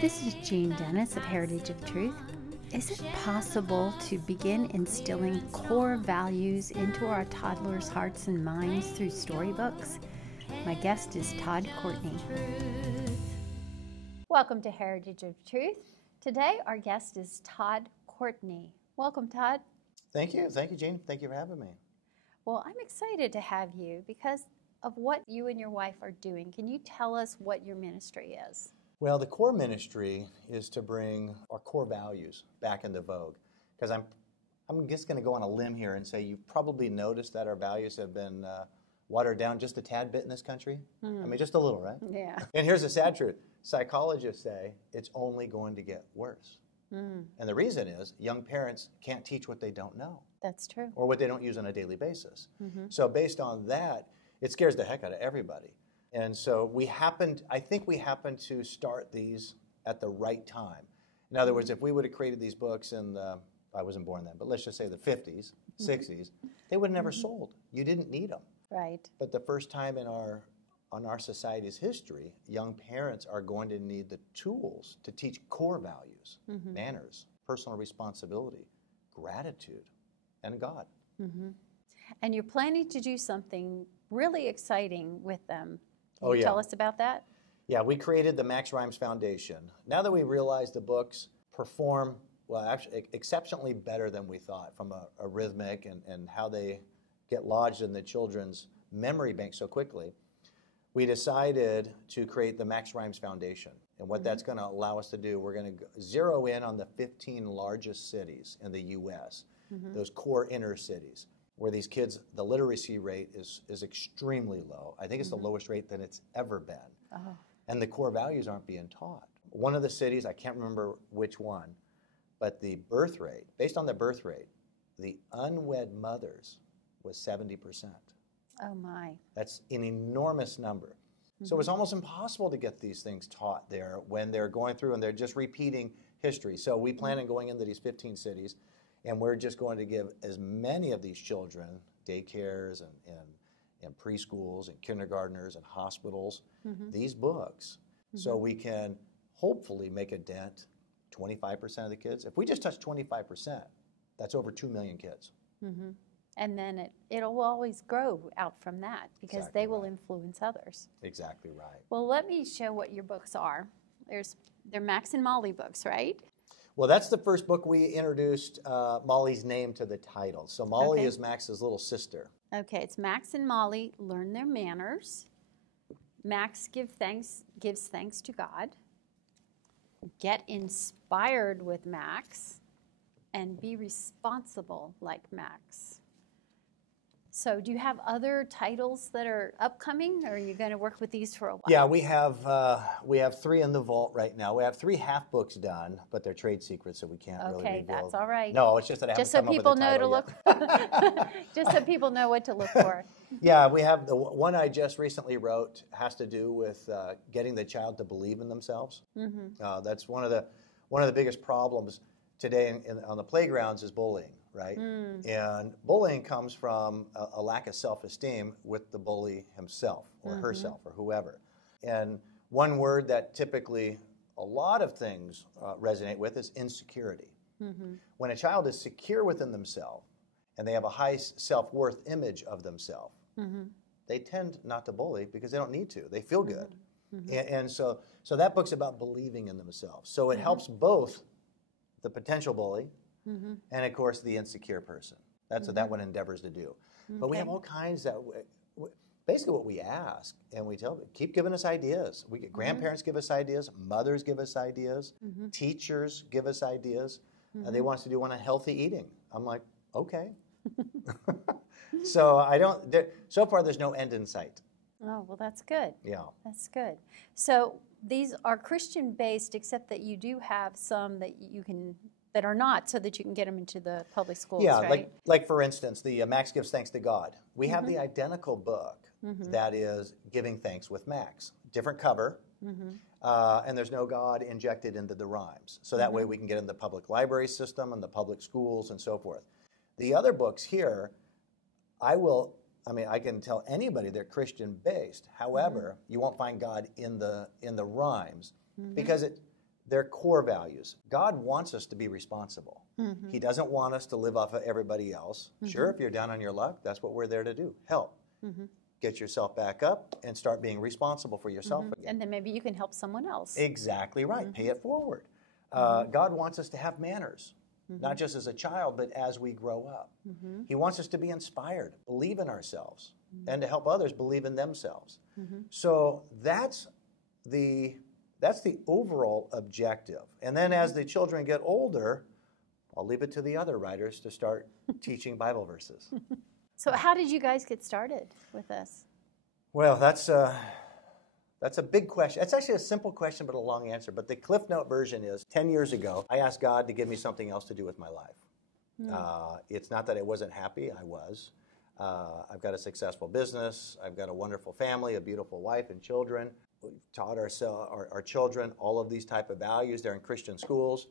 This is Jeanne Dennis of Heritage of Truth. Is it possible to begin instilling core values into our toddlers' hearts and minds through storybooks? My guest is Todd Courtney. Welcome to Heritage of Truth. Today our guest is Todd Courtney. Welcome, Todd. Thank you, Jeanne. Thank you for having me. Well, I'm excited to have you because of what you and your wife are doing. Can you tell us what your ministry is? Well, the core ministry is to bring our core values back into vogue. Because I'm just going to go on a limb here and say you've probably noticed that our values have been watered down just a tad bit in this country. I mean, just a little, right? Yeah. And here's the sad truth. Psychologists say it's only going to get worse. And the reason is young parents can't teach what they don't know. That's true. Or what they don't use on a daily basis. So based on that, it scares the heck out of everybody. And so I think we happened to start these at the right time. In other words, if we would have created these books in I wasn't born then, but let's just say the 50s, 60s, they would have never sold. You didn't need them. Right. But the first time on our society's history, young parents are going to need the tools to teach core values, manners, personal responsibility, gratitude, and God. And you're planning to do something really exciting with them. Can you tell us about that? Yeah, we created the Max Rhimes Foundation. Now that we realize the books perform, well, actually exceptionally better than we thought from a rhythmic and how they get lodged in the children's memory bank so quickly, we decided to create the Max Rhimes Foundation. And what that's going to allow us to do, we're going to zero in on the 15 largest cities in the U.S., those core inner cities, where these kids, the literacy rate is extremely low. I think it's the lowest rate than it's ever been. And the core values aren't being taught. One of the cities, I can't remember which one, but the birth rate, based on the birth rate, the unwed mothers was 70%. Oh my. That's an enormous number. So it's almost impossible to get these things taught there when they're going through and they're just repeating history. So we plan on going into these 15 cities, and we're just going to give as many of these children, daycares and preschools and kindergartners and hospitals, these books, so we can hopefully make a dent, 25% of the kids. If we just touch 25%, that's over 2 million kids. And then it'll always grow out from that because they will influence others. Exactly right. Well, let me show what your books are. They're Max and Molly books, right? Well, that's the first book we introduced Molly's name to the title. So Molly is Max's little sister. Okay, it's Max and Molly Learn Their Manners. Max gives thanks to God. Get inspired with Max. And be responsible like Max. So do you have other titles that are upcoming, or are you going to work with these for a while? Yeah, we have 3 in the vault right now. We have 3 half books done, but they're trade secrets, so we can't really reveal. Okay, that's all right. No, it's just that I haven't come up with a title yet. Just so people know what to look for. Yeah, we have the one I just recently wrote has to do with getting the child to believe in themselves. That's one of the biggest problems today on the playgrounds is bullying, right? And bullying comes from a lack of self-esteem with the bully himself or herself or whoever. And one word that typically a lot of things resonate with is insecurity. When a child is secure within themselves and they have a high self-worth image of themselves, they tend not to bully because they don't need to. They feel good. And so that book's about believing in themselves. So it helps both the potential bully, and of course the insecure person. That's what that one endeavors to do. But we have all kinds that, basically what we ask, and we tell them, keep giving us ideas. We get grandparents give us ideas, mothers give us ideas, teachers give us ideas, and they want us to do one on healthy eating. I'm like, okay. So so far there's no end in sight. Oh, well, that's good. Yeah. That's good. So these are Christian-based, except that you do have some that are not, so that you can get them into the public schools, right? like for instance, the Max Gives Thanks to God. We have the identical book that is Giving Thanks with Max. Different cover, and there's no God injected into the rhymes. So that way we can get in the public library system and the public schools and so forth. The other books here, I can tell anybody they're Christian-based. However, you won't find God in the rhymes because They're core values. God wants us to be responsible. He doesn't want us to live off of everybody else. Sure, if you're down on your luck, that's what we're there to do, help. Get yourself back up and start being responsible for yourself again. And then maybe you can help someone else. Exactly right. Pay it forward. God wants us to have manners, not just as a child, but as we grow up. He wants us to be inspired, believe in ourselves, and to help others believe in themselves. So that's the overall objective. And then as the children get older, I'll leave it to the other writers to start teaching Bible verses. So how did you guys get started with this? Well, that's a big question. It's actually a simple question, but a long answer. But the Cliff Note version is, 10 years ago, I asked God to give me something else to do with my life. It's not that I wasn't happy. I was. I've got a successful business. I've got a wonderful family, a beautiful wife and children. We've taught our children all of these type of values. They're in Christian schools.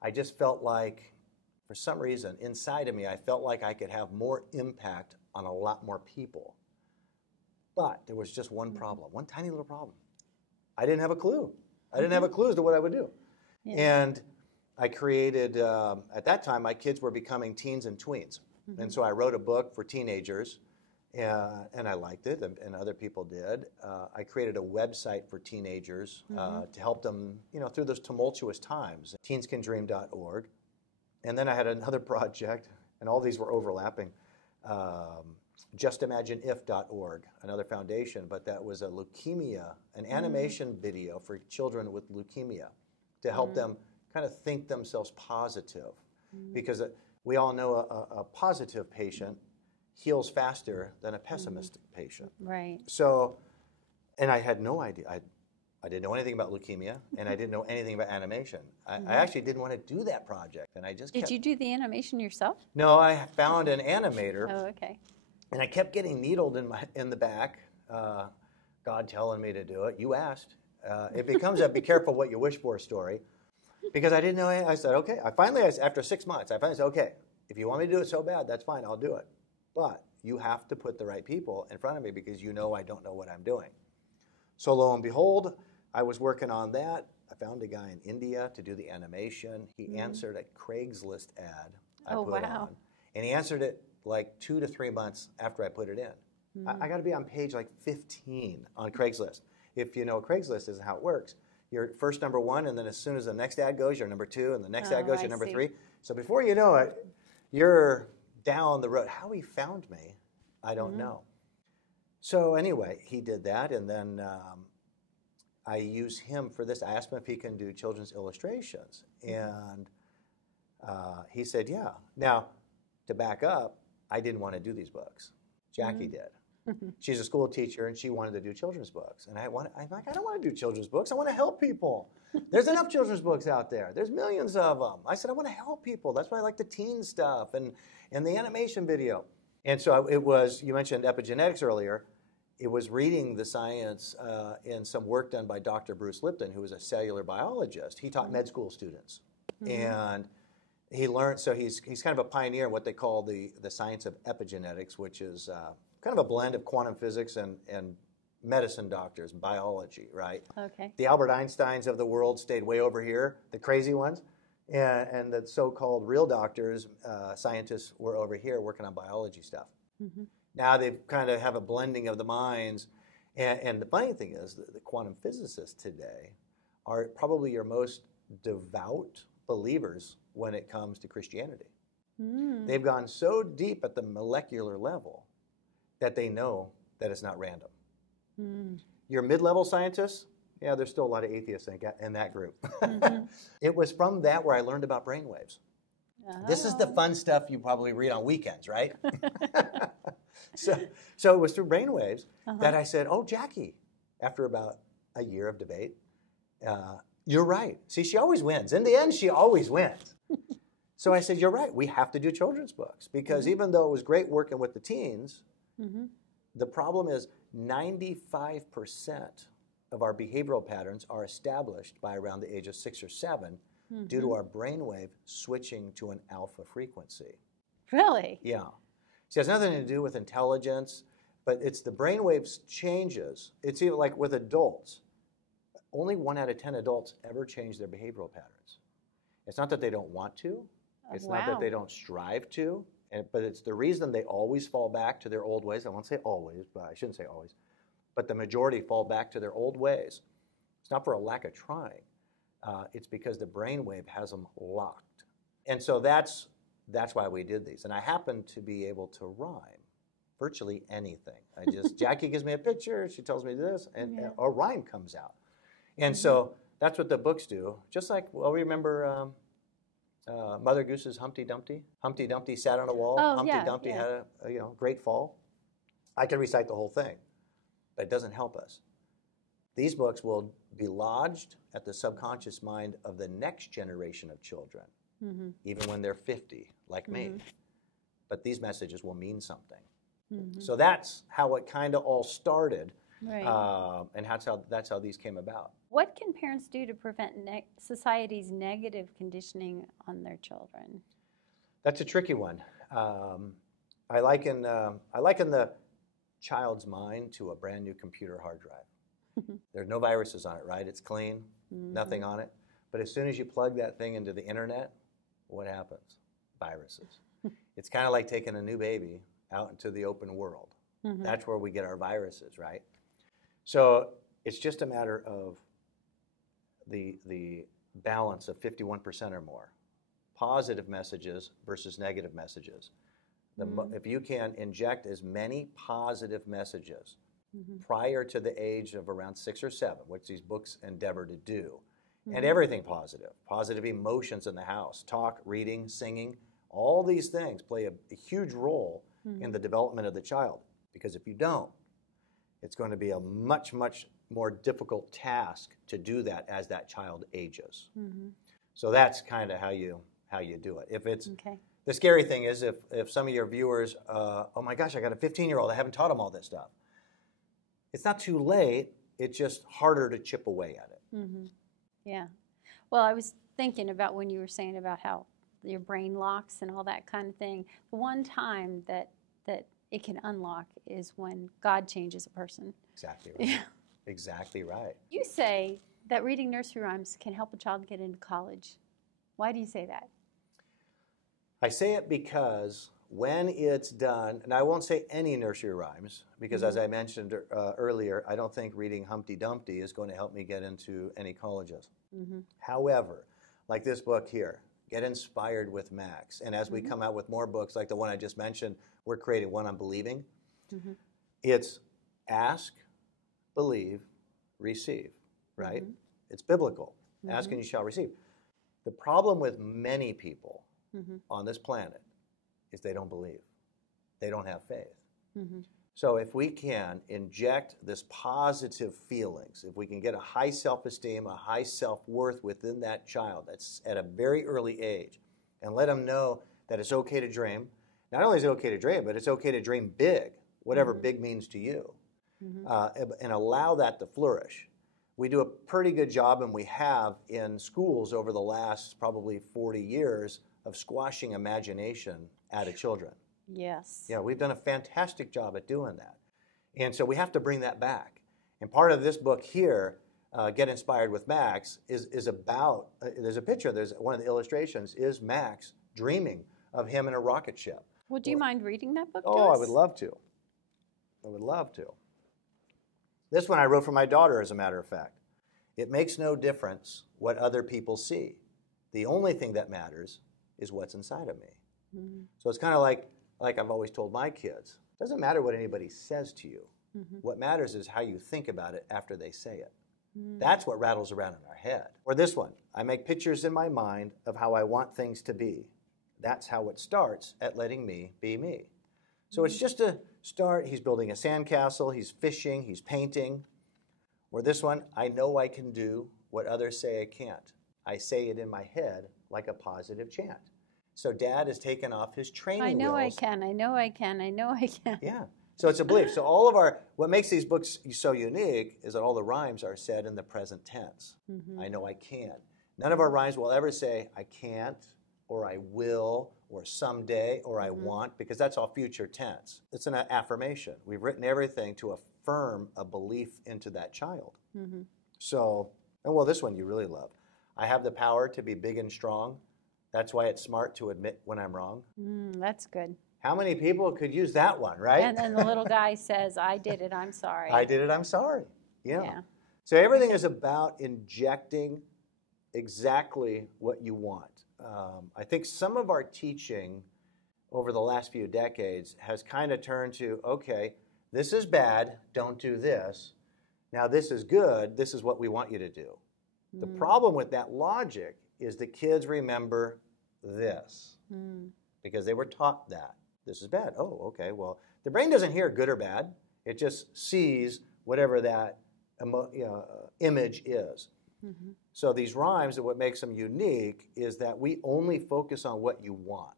I just felt like, for some reason, inside of me, I felt like I could have more impact on a lot more people. But there was just one problem, one tiny little problem. I didn't have a clue. I didn't have a clue as to what I would do. And I created, at that time, my kids were becoming teens and tweens. And so I wrote a book for teenagers, and I liked it, and other people did. I created a website for teenagers to help them, through those tumultuous times, teenscandream.org. And then I had another project, and all these were overlapping, justimagineif.org, another foundation, but that was a leukemia, an animation video for children with leukemia to help them kind of think themselves positive. Because we all know a positive patient heals faster than a pessimistic patient. Right. So, and I had no idea. I didn't know anything about leukemia, and I didn't know anything about animation. I actually didn't want to do that project, and I just Did you do the animation yourself? No, I found an animator. Oh, okay. And I kept getting needled in the back, God telling me to do it. You asked. It becomes a be careful what you wish for story, because I didn't know. I said, okay. After 6 months, I finally said, okay, if you want me to do it so bad, that's fine, I'll do it. But you have to put the right people in front of me, because I don't know what I'm doing. So lo and behold, I was working on that. I found a guy in India to do the animation. He answered a Craigslist ad I put on. And he answered it like 2 to 3 months after I put it in. I got to be on page like 15 on Craigslist. If you know Craigslist isn't how it works. You're first number 1, and then as soon as the next ad goes, you're number 2, and the next ad goes, you're number 3. So before you know it, you're down the road. How he found me, I don't know. So anyway, he did that, and then I use him for this. I asked him if he can do children's illustrations, and he said, yeah. Now, to back up, I didn't want to do these books. Jackie did. She's a school teacher, and she wanted to do children's books. And I'm like, I don't want to do children's books. I want to help people. There's enough children's books out there. There's millions of them. I said, I want to help people. That's why I like the teen stuff and the animation video. And so it was, you mentioned epigenetics earlier. It was reading the science in some work done by Dr. Bruce Lipton, who was a cellular biologist. He taught med school students. And he learned, so he's kind of a pioneer in what they call the science of epigenetics, which is kind of a blend of quantum physics and medicine doctors, biology, right? Okay. The Albert Einsteins of the world stayed way over here, the crazy ones, and the so-called real doctors, scientists, were over here working on biology stuff. Now they kind of have a blending of the minds, and the funny thing is that the quantum physicists today are probably your most devout believers when it comes to Christianity. They've gone so deep at the molecular level that they know that it's not random. Your mid-level scientists, yeah, there's still a lot of atheists in that group. It was from that where I learned about brainwaves. This is the fun stuff you probably read on weekends, right? So it was through brainwaves that I said, oh, Jackie, after about a year of debate, you're right. See, she always wins. In the end, she always wins. So I said, you're right. We have to do children's books, because even though it was great working with the teens, the problem is 95% of our behavioral patterns are established by around the age of 6 or 7 due to our brainwave switching to an alpha frequency. Really? Yeah. See, it has nothing to do with intelligence, but it's the brainwave changes. It's even like with adults. only 1 out of 10 adults ever change their behavioral patterns. It's not that they don't want to. It's not that they don't strive to. But it's the reason they always fall back to their old ways. I won't say always, but I shouldn't say always. But the majority fall back to their old ways. It's not for a lack of trying. It's because the brainwave has them locked. And so that's why we did these. And I happen to be able to rhyme virtually anything. Jackie gives me a picture, she tells me this, and a rhyme comes out. And so that's what the books do. Just like, well, remember Mother Goose's Humpty Dumpty? Humpty Dumpty sat on a wall. Humpty Dumpty had a great fall. I can recite the whole thing, but it doesn't help us. These books will be lodged at the subconscious mind of the next generation of children, even when they're 50, like me. But these messages will mean something. So that's how it kind of all started, and that's how these came about. What can parents do to prevent society's negative conditioning on their children? That's a tricky one. I liken the child's mind to a brand new computer hard drive. There's no viruses on it, right? It's clean, nothing on it. But as soon as you plug that thing into the internet, what happens? Viruses. It's kind of like taking a new baby out into the open world. That's where we get our viruses, right? So it's just a matter of the balance of 51% or more. Positive messages versus negative messages. If you can inject as many positive messages prior to the age of around 6 or 7, which these books endeavor to do, and everything positive emotions in the house, talk, reading, singing, all these things play a huge role in the development of the child. Because if you don't, it's going to be a much, much more difficult task to do that as that child ages. So that's kind of how you do it. If it's the scary thing is if some of your viewers, oh my gosh, I got a 15-year-old, I haven't taught him all this stuff. It's not too late. It's just harder to chip away at it. Yeah. Well, I was thinking about when you were saying about how your brain locks and all that kind of thing. The one time that it can unlock is when God changes a person. Exactly right. Yeah. Exactly right. You say that reading nursery rhymes can help a child get into college. Why do you say that? I say it because when it's done, and I won't say any nursery rhymes, because as I mentioned earlier, I don't think reading Humpty Dumpty is going to help me get into any colleges. However, like this book here, Get Inspired with Max. And as we come out with more books, like the one I just mentioned, we're creating one on believing. It's ask, believe, receive, right? It's biblical. Ask and you shall receive. The problem with many people on this planet is they don't believe. They don't have faith. So if we can inject this positive feelings, if we can get a high self-esteem, a high self-worth within that child that's at a very early age, and let them know that it's okay to dream. Not only is it okay to dream, but it's okay to dream big, whatever big means to you, and allow that to flourish. We do a pretty good job, and we have in schools over the last probably 40 years of squashing imagination out of children. Yes. Yeah, we've done a fantastic job at doing that. And so we have to bring that back. And part of this book here, Get Inspired with Max, is about, there's a picture, there's one of the illustrations is Max dreaming of him in a rocket ship. Well, do you mind reading that book to us? I would love to. I would love to. This one I wrote for my daughter, as a matter of fact. It makes no difference what other people see. The only thing that matters is what's inside of me. So it's kind of like I've always told my kids, it doesn't matter what anybody says to you. What matters is how you think about it after they say it. That's what rattles around in our head. Or this one, I make pictures in my mind of how I want things to be. That's how it starts at letting me be me. So it's just a start. He's building a sandcastle, he's fishing, he's painting. Or this one, I know I can do what others say I can't. I say it in my head like a positive chant. So Dad has taken off his training wheels. I know I can, I know I can, I know I can. Yeah. So it's a belief. So all of what makes these books so unique is that all the rhymes are said in the present tense. I know I can. None of our rhymes will ever say, I can't, or I will, or someday, or I want, because that's all future tense. It's an affirmation. We've written everything to affirm a belief into that child. So And well, this one you really love. I have the power to be big and strong. That's why it's smart to admit when I'm wrong. That's good. How many people could use that one, right? And then the little guy says, I did it, I'm sorry. I did it, I'm sorry. Yeah. Yeah. So everything is about injecting exactly what you want. I think some of our teaching over the last few decades has kind of turned to, okay, this is bad, don't do this. Now this is good, this is what we want you to do. The problem with that logic is the kids remember this because they were taught that. This is bad. Oh, okay, well, the brain doesn't hear good or bad. It just sees whatever that image is. So these rhymes, what makes them unique is that we only focus on what you want.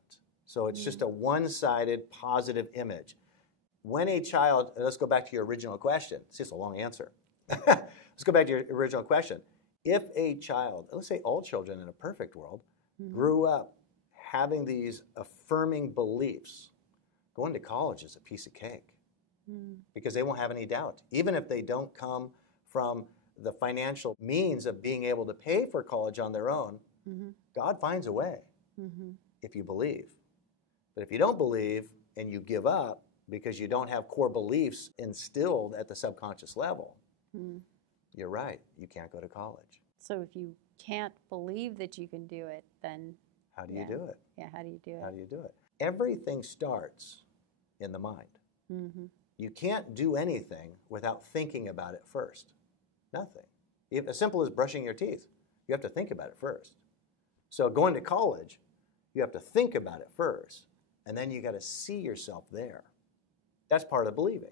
So it's just a one-sided positive image. When a child, let's go back to your original question. It's just a long answer. Let's go back to your original question. If a child, let's say all children in a perfect world, grew up having these affirming beliefs, going to college is a piece of cake because they won't have any doubt. Even if they don't come from the financial means of being able to pay for college on their own, God finds a way if you believe. But if you don't believe and you give up because you don't have core beliefs instilled at the subconscious level, you're right, you can't go to college. So if you can't believe that you can do it, then how do you do it? Yeah, how do you do it? How do you do it? Everything starts in the mind. You can't do anything without thinking about it first. Nothing. As simple as brushing your teeth. You have to think about it first. So going to college, you have to think about it first, and then you got to see yourself there. That's part of believing.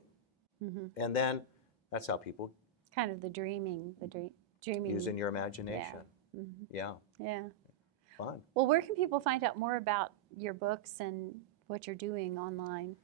And then that's how people kind of the dreaming. Using your imagination. Yeah. Fun. Well, where can people find out more about your books and what you're doing online?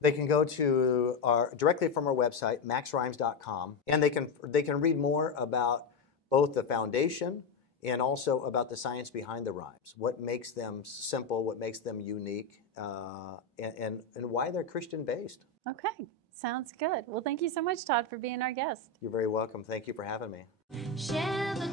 They can go to directly from our website, maxrhimes.com, and they can read more about both the foundation and also about the science behind the rhymes. What makes them simple, what makes them unique, and why they're Christian-based. Okay, sounds good. Well, thank you so much, Todd, for being our guest. You're very welcome. Thank you for having me. Share the